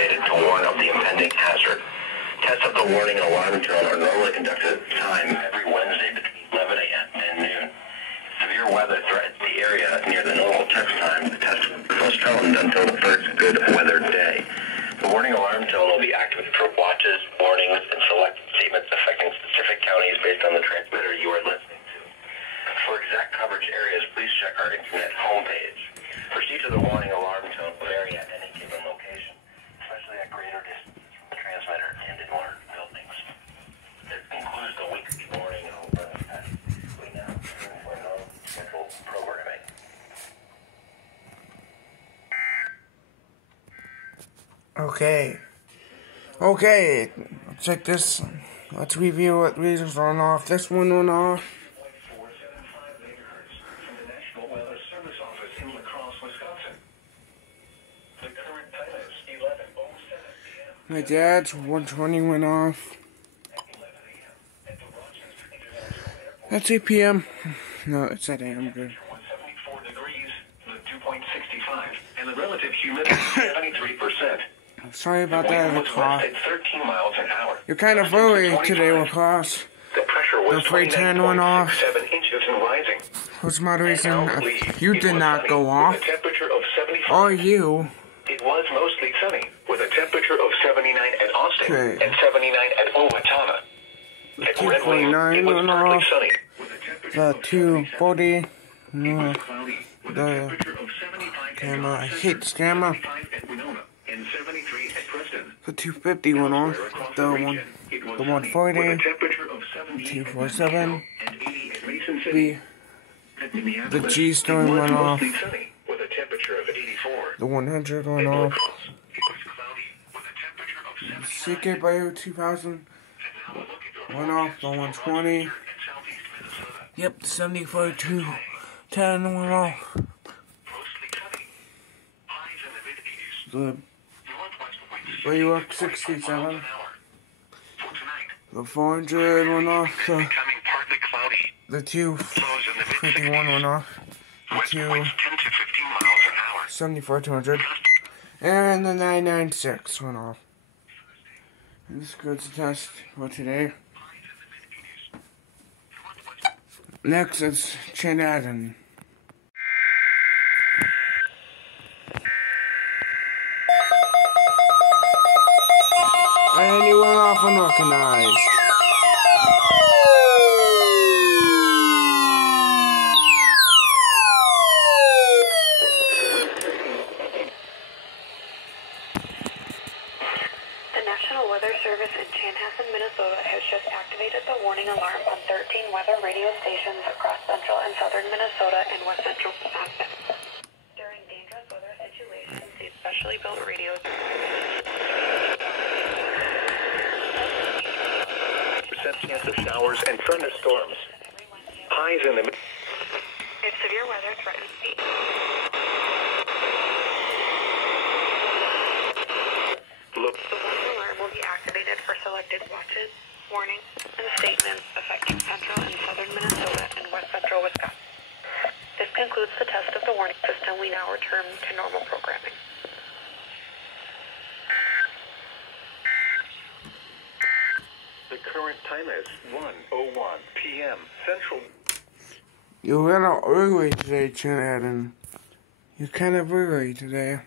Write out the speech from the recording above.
activated to warn of the impending hazard. Tests of the warning and alarm tone are normally conducted at the time every Wednesday between 11 a.m. and noon. If severe weather threatens the area near the normal test time, the test will be postponed until the first good weather day. The warning alarm tone will be activated for watches, warnings, and selected statements affecting specific counties based on the transmitter you are listening to. For exact coverage areas, please check our internet homepage. Proceed to the warning alarm tone will vary at any given location, especially at greater distances from the transmitter and in large buildings. This concludes the weekly warning and alert test. We now turn for non-scheduled programming. Okay, check this. Let's review what readers went off. This one went off. My dad's 120 went off. That's 8 p.m. No, it's at AM. Good. 74 degrees, the dew point 65, and the relative humidity 73%. Sorry about that, Lacoste. 13 miles an hour. You're kind of early today, Lacoste. The pressure was 310 went off. 7 inches and rising. What's my reason? You did not go off. With a temperature of 75. Or you. It was mostly sunny, with a temperature of 79 at Austin and 79 at Owatonna. At Red Wing, it was partly sunny. The 240. No. The camera. I hate this camera. The 250 went off. The 140. 247. The G Storm went off. The 100 went off. The CK Bio 2000 went off. The 120. Yep, the 74 210 went off. The Baywork 67. The 400 went off. The 251 went off. The 274 200. And the 996 went off. This goes to test for today. Next is Chinadden. And he went off unrecognized. The National Weather Service in Chanhassen, Minnesota has just activated the warning alarm on 13 weather radio stations across central and southern Minnesota and west central Wisconsin. During dangerous weather situations, these specially built radios chance of showers and thunderstorms. Highs in the... If severe weather threatens the... Look. The warning alarm will be activated for selected watches, warnings, and statements affecting central and southern Minnesota and west central Wisconsin. This concludes the test of the warning system. We now return to normal programming. The current time is 1:01 p.m. Central. You're a little early today, Chinadden. You're kind of early today.